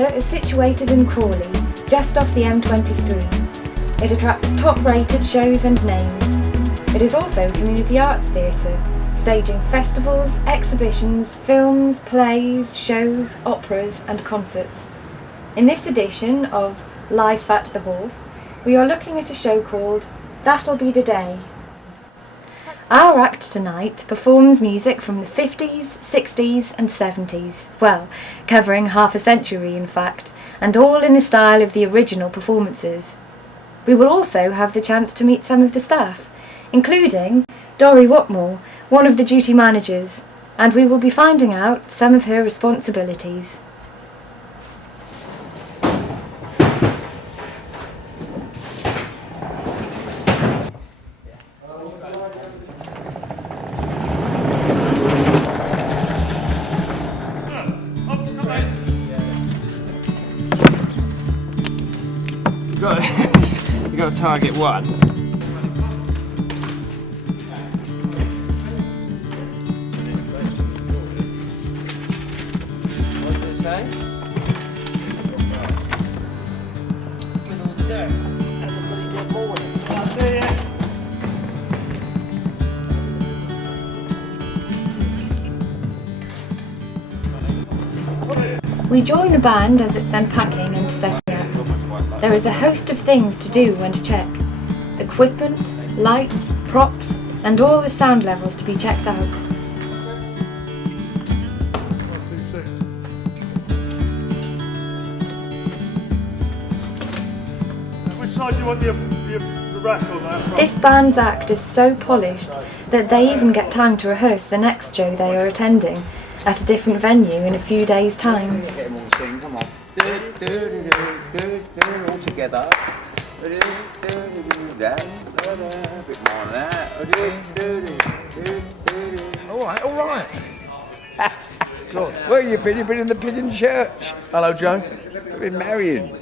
Theatre is situated in Crawley, just off the M23. It attracts top-rated shows and names. It is also a community arts theatre, staging festivals, exhibitions, films, plays, shows, operas and concerts. In this edition of Life at the Hawth, we are looking at a show called That'll Be the Day. Our act tonight performs music from the 50s, 60s and 70s, well, covering half a century in fact, and all in the style of the original performances. We will also have the chance to meet some of the staff, including Dorrie Watmore, one of the duty managers, and we will be finding out some of her responsibilities. You got to target one. What did it say? With all the dirt, and then put it in your morning. I'll see you. We join the band as it's unpacking and setting up. There is a host of things to do and check. Equipment, lights, props, and all the sound levels to be checked out. Which side do you want the rack on that? This band's act is so polished that they even get time to rehearse the next show they are attending at a different venue in a few days' time. Get them all sing, come on. All together. A bit more than that. all right. God, where have you been? You've been in the Pidding Church. Hello, Joe. You've been marrying.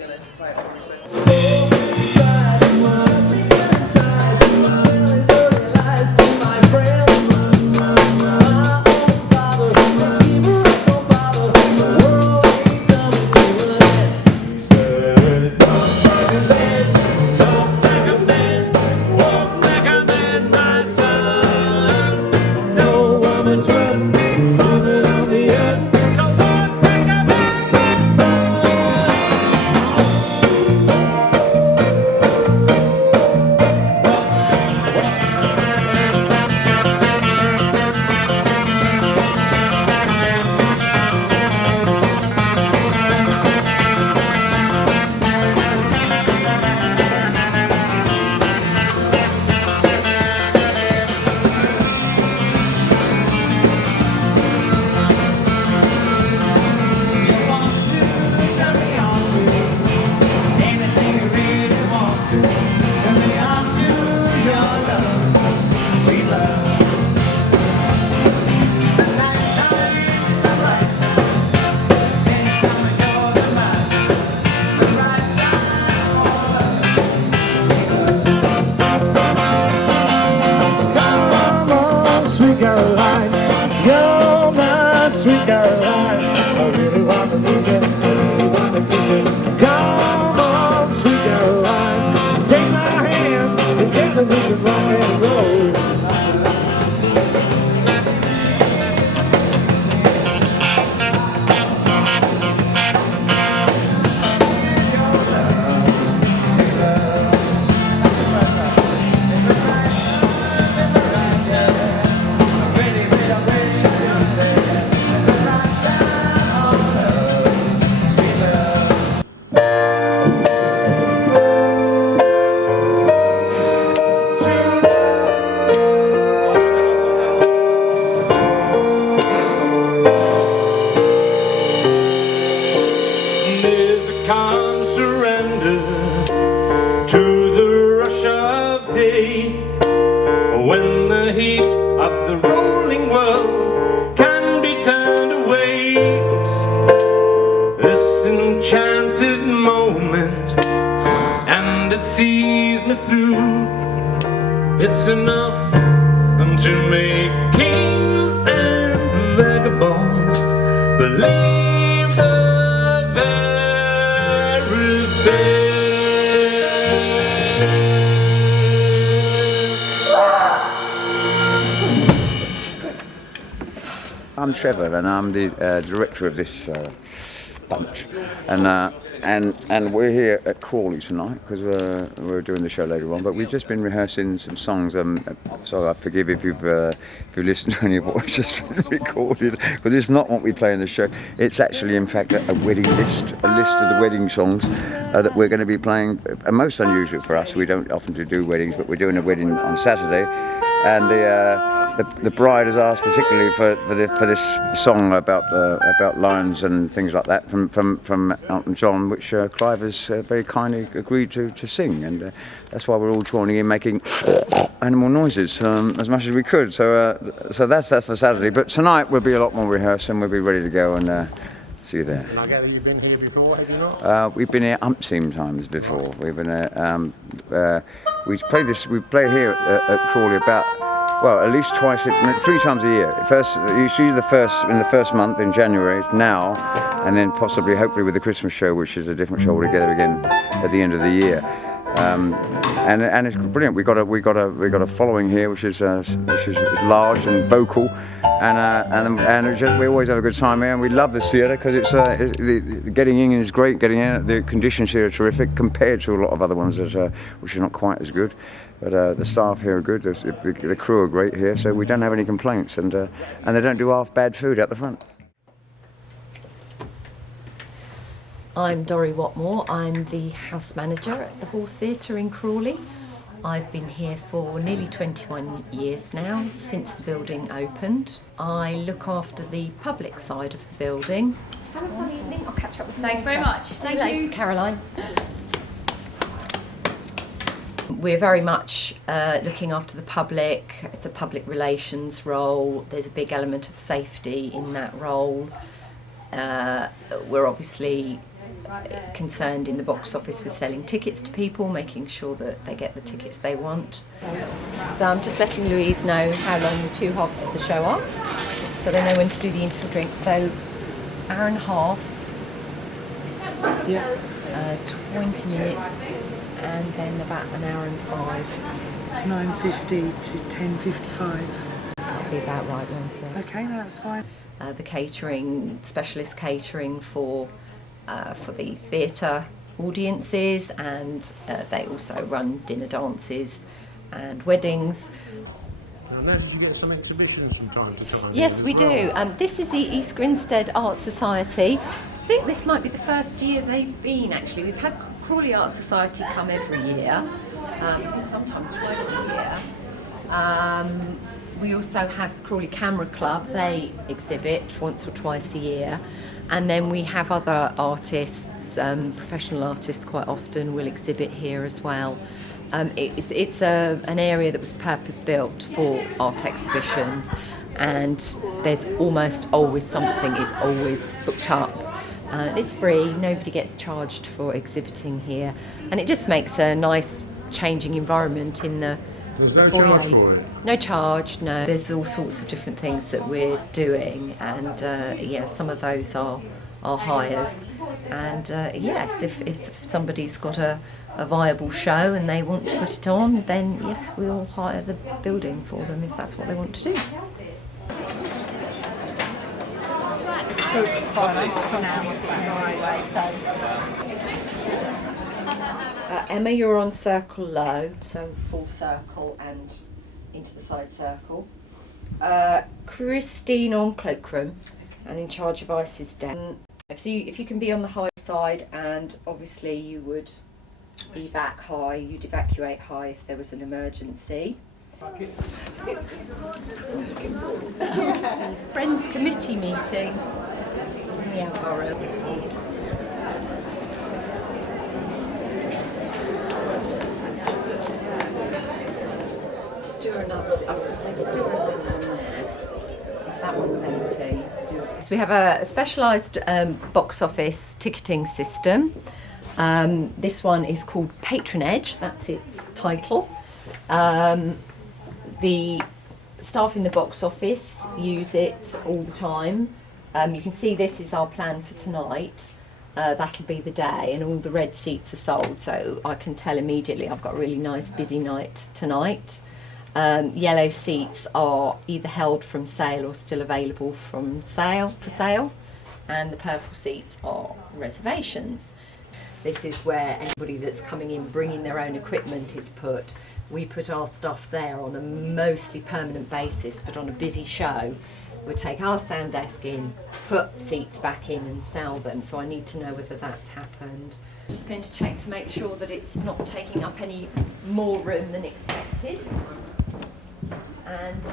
Come on, sweet Caroline, take my hand, together we can rock and roll. When the heat of the rolling world can be turned away, this enchanted moment, and it sees me through. It's enough to make kings and vagabonds believe the I'm Trevor, and I'm the director of this bunch, and we're here at Crawley tonight because we're doing the show later on. But we've just been rehearsing some songs. So I forgive if you've listened to any of what we've just recorded, but it's not what we play in the show. It's actually, in fact, a wedding list, a list of the wedding songs that we're going to be playing. Most unusual for us. We don't often do weddings, but we're doing a wedding on Saturday, and the bride has asked particularly for this song about lions and things like that from Elton John, which Clive has very kindly agreed to sing, and that's why we're all joining in making animal noises as much as we could. So that's for Saturday. But tonight we'll be a lot more rehearsing. We'll be ready to go and see you there. And I gather you've been here before, have you not? We've been here umpteen times before. We've been we play here at Crawley at least three times a year. Usually in the first month in January now, and then possibly, hopefully, with the Christmas show, which is a different show altogether again at the end of the year. And it's brilliant. We got a following here, which is large and vocal, and we always have a good time here. And we love this theatre because getting in is great. Getting in, the conditions here are terrific compared to a lot of other ones which are not quite as good. But the staff here are good. The crew are great here, so we don't have any complaints, and they don't do half bad food out the front. I'm Dorrie Watmore. I'm the house manager at the Hawth Theatre in Crawley. I've been here for nearly 21 years now, since the building opened. I look after the public side of the building. Have a fun evening. I'll catch up with you later. Thank you very much. See you later, Caroline. We're very much looking after the public. It's a public relations role. There's a big element of safety in that role. We're obviously concerned in the box office with selling tickets to people, making sure that they get the tickets they want. So I'm just letting Louise know how long the two halves of the show are, so they know when to do the interval drinks. So hour and a half, 20 minutes, and then about an hour and 5. It's 9:50 to 10:55. That'll be about right, won't it? Okay, no, that's fine. The catering, specialist catering for the theatre audiences, and they also run dinner dances and weddings. I noticed you get some exhibitions from time to time. Yes, we do. This is the East Grinstead Art Society. I think this might be the first year they've been, actually. We've had Crawley Art Society come every year, I think sometimes twice a year. We also have the Crawley Camera Club. They exhibit once or twice a year. And then we have other artists, professional artists quite often will exhibit here as well. It's an area that was purpose-built for art exhibitions, and there's almost always something is always booked up. It's free, nobody gets charged for exhibiting here, and it just makes a nice changing environment in the foyer. Charge for it? No charge, no. There's all sorts of different things that we're doing, and some of those are hires. And yes, if somebody's got a viable show and they want to put it on, then yes, we'll hire the building for them if that's what they want to do. Emma, you're on circle low, so full circle and into the side circle. Christine on cloakroom and in charge of ices down. So if you can be on the high side, and obviously you would evac high, you'd evacuate high if there was an emergency. Friends committee meeting is in the outdoor room. Just do another, I was going to say, just do another one there. If that one's empty, just do it. So we have a specialised box office ticketing system. This one is called Patronage, that's its title. The staff in the box office use it all the time. You can see this is our plan for tonight. that'll be the day, and all the red seats are sold, so I can tell immediately I've got a really nice busy night tonight. Yellow seats are either held from sale or still available for sale, and the purple seats are reservations. This is where anybody that's coming in bringing their own equipment is put. We put our stuff there on a mostly permanent basis, but on a busy show we'll take our sound desk in, put seats back in and sell them, so I need to know whether that's happened. I'm just going to check to make sure that it's not taking up any more room than expected, and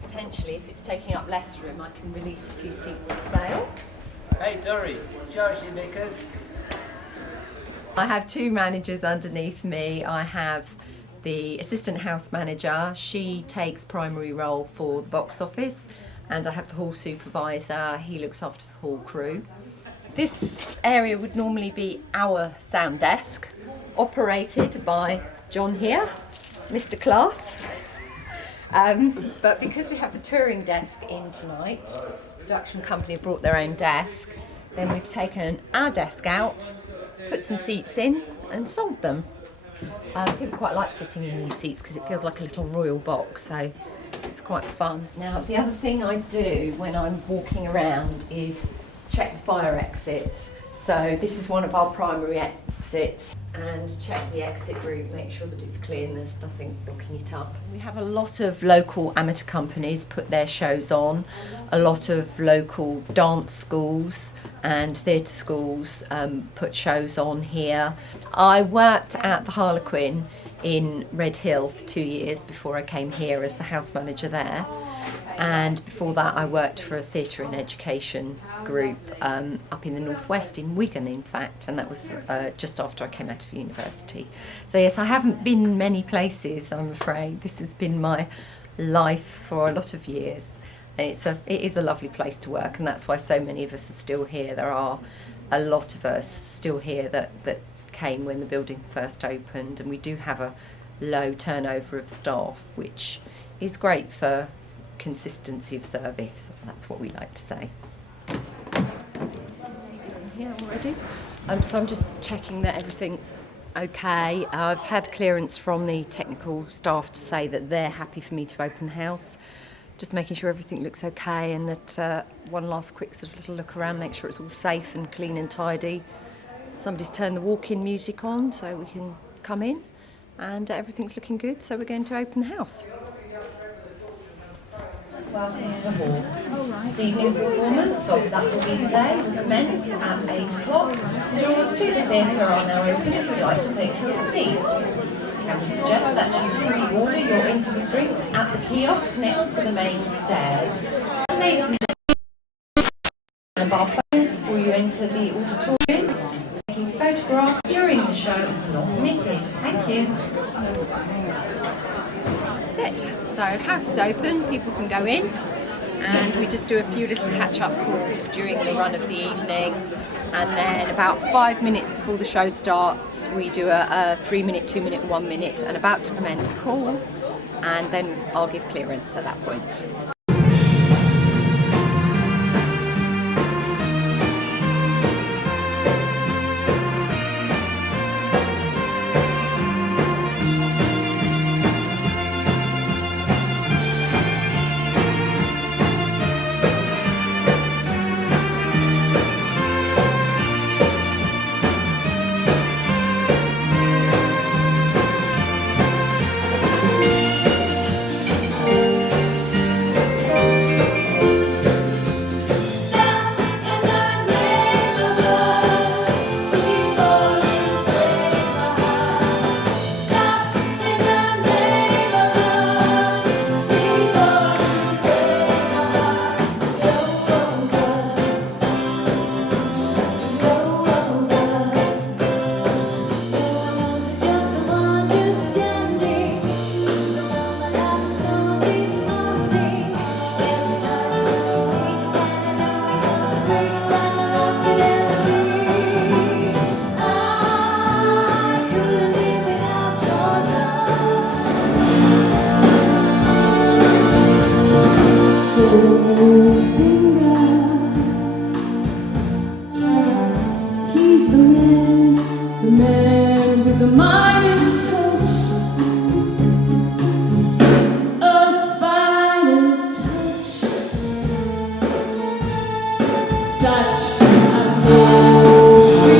potentially if it's taking up less room I can release a few seats for sale. Hey Dory, show us your knickers. I have two managers underneath me. I have the assistant house manager, she takes primary role for the box office, and I have the hall supervisor, he looks after the hall crew. This area would normally be our sound desk, operated by John here, Mr. Class. But because we have the touring desk in tonight, the production company have brought their own desk, then we've taken our desk out, put some seats in and sold them. People quite like sitting in these seats because it feels like a little royal box, so it's quite fun. Now, the other thing I do when I'm walking around is check the fire exits. So this is one of our primary exits, and check the exit route, make sure that it's clean, there's nothing blocking it up. We have a lot of local amateur companies put their shows on, a lot of local dance schools and theatre schools put shows on here. I worked at the Harlequin in Red Hill for 2 years before I came here as the house manager there, and before that I worked for a theatre and education group up in the northwest, in Wigan in fact, and that was just after I came out of university. So yes, I haven't been many places, I'm afraid. This has been my life for a lot of years. And it is a lovely place to work, and that's why so many of us are still here. There are a lot of us still here that came when the building first opened, and we do have a low turnover of staff, which is great for consistency of service. That's what we like to say. Here already. So I'm just checking that everything's okay. I've had clearance from the technical staff to say that they're happy for me to open the house. Just making sure everything looks okay, and that one last quick sort of little look around, make sure it's all safe and clean and tidy. Somebody's turned the walk-in music on so we can come in, and everything's looking good, so we're going to open the house. Welcome to the hall. This evening's performance of That Will Be the Day will commence at 8 o'clock. The doors to the theatre are now open if you'd like to take your seats. Can we suggest that you pre-order your interval drinks at the kiosk next to the main stairs. And ladies and gentlemen, mobile phones before you enter the auditorium. Taking photographs during the show is not permitted. Thank you. That's it. So house is open, people can go in, and we just do a few little catch-up calls during the run of the evening. And then about 5 minutes before the show starts, we do a 3-minute, 2-minute, 1 minute, and about to commence call, and then I'll give clearance at that point. the Midas touch, a spider's touch, such a glorious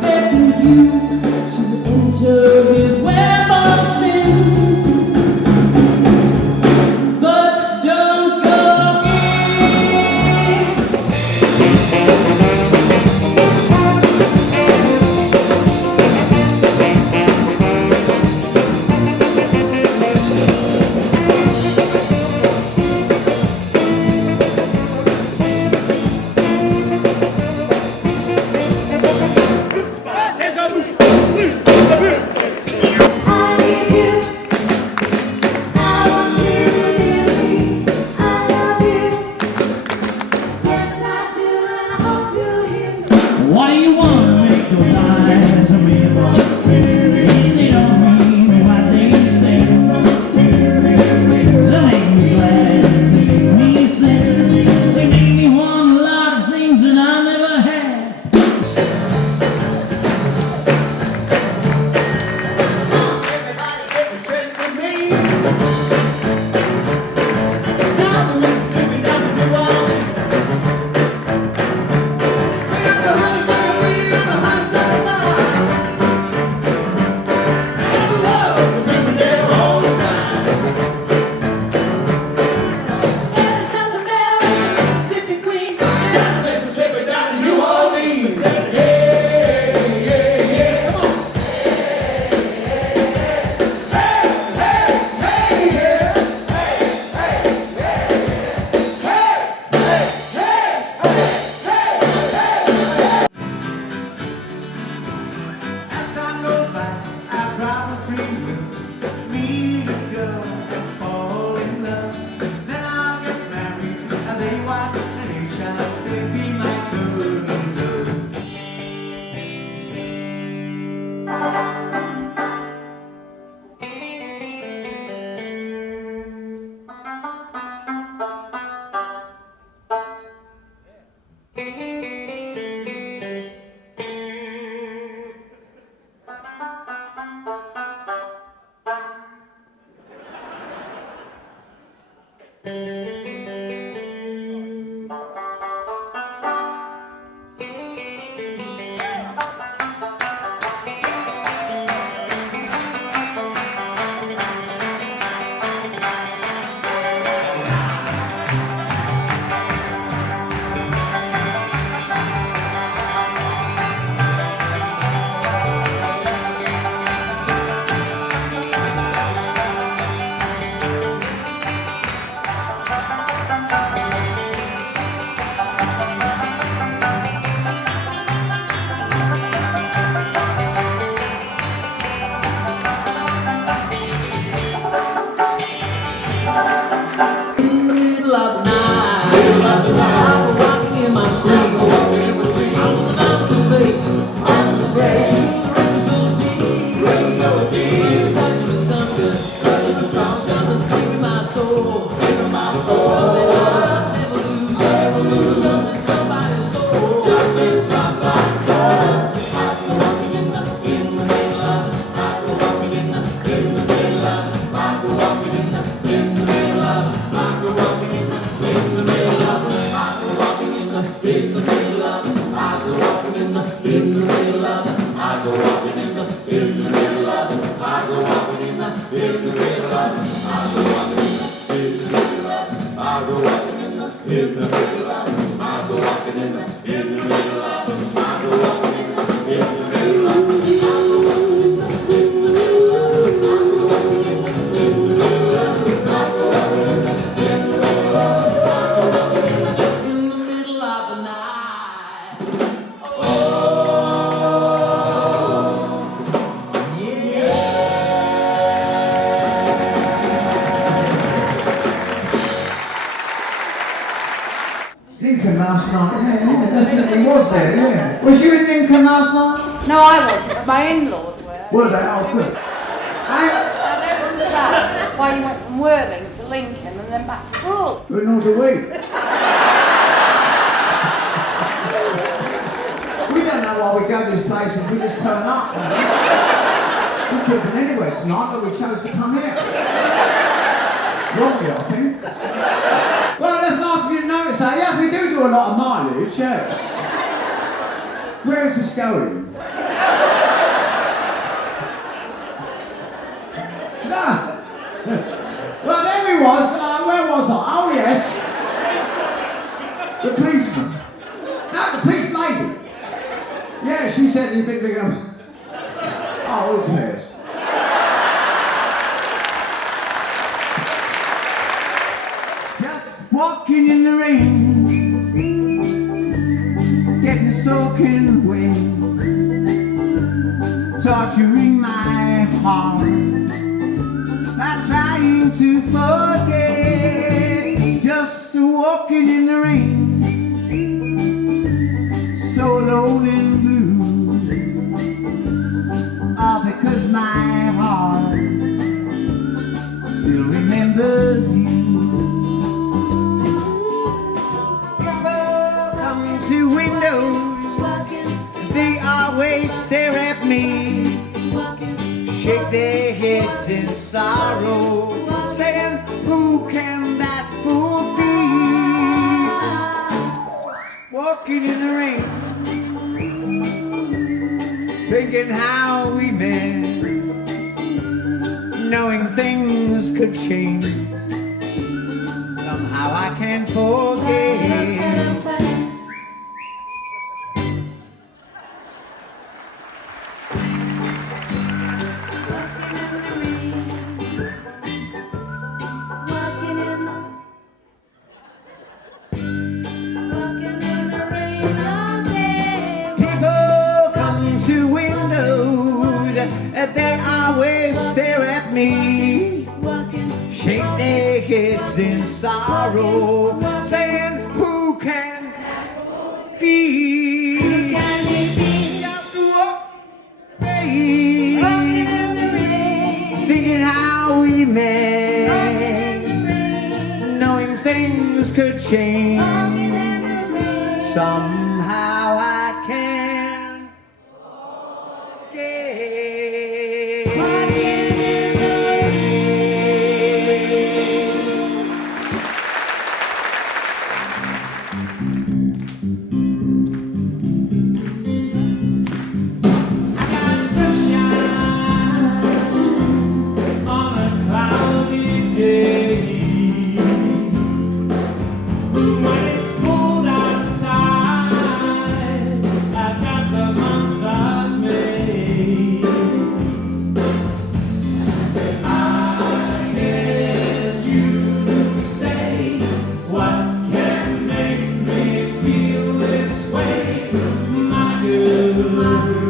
beckons you to enter his web of sin. But don't go in. Why you wanna make those eyes at me for? They don't mean what they say. They make me glad, they make me sad. They make me want a lot of things that I never had. Everybody shake with me. Down to Mississippi, down to New Orleans. Last night, yeah, that's it. He was there, yeah. Was you in Lincoln last night? No, I wasn't, but my in-laws were. Were they? Oh, good. I don't understand why you went from Worthing to Lincoln and then back to Crawley. But nor do we. We don't we go to this place and we just turn up. We could have been anywhere tonight, but we chose to come here. Wrongly, I think. Well, that's nice of you to notice that. Yeah, we do a lot of mileage, yes. Where is this going? No. Well, there we was. Where was I? Oh, yes. The policeman. No, the police lady. Yeah, she said you've been big enough. Oh, who cares? Just walking in the rain, getting soaking wet, torturing my heart. I'm trying to forget, just walking in the rain, so alone and blue. All because my heart still remembers you. People come to windows, they always stare at me, shake their heads in sorrow, saying, who can that fool be? Walking in the rain, thinking how we met, knowing things could change. Somehow I can't forget. They always stare at me, shake their heads in sorrow, saying, who can be? Just walk away, thinking how we met, knowing things could change. Somehow I can't get. My girl.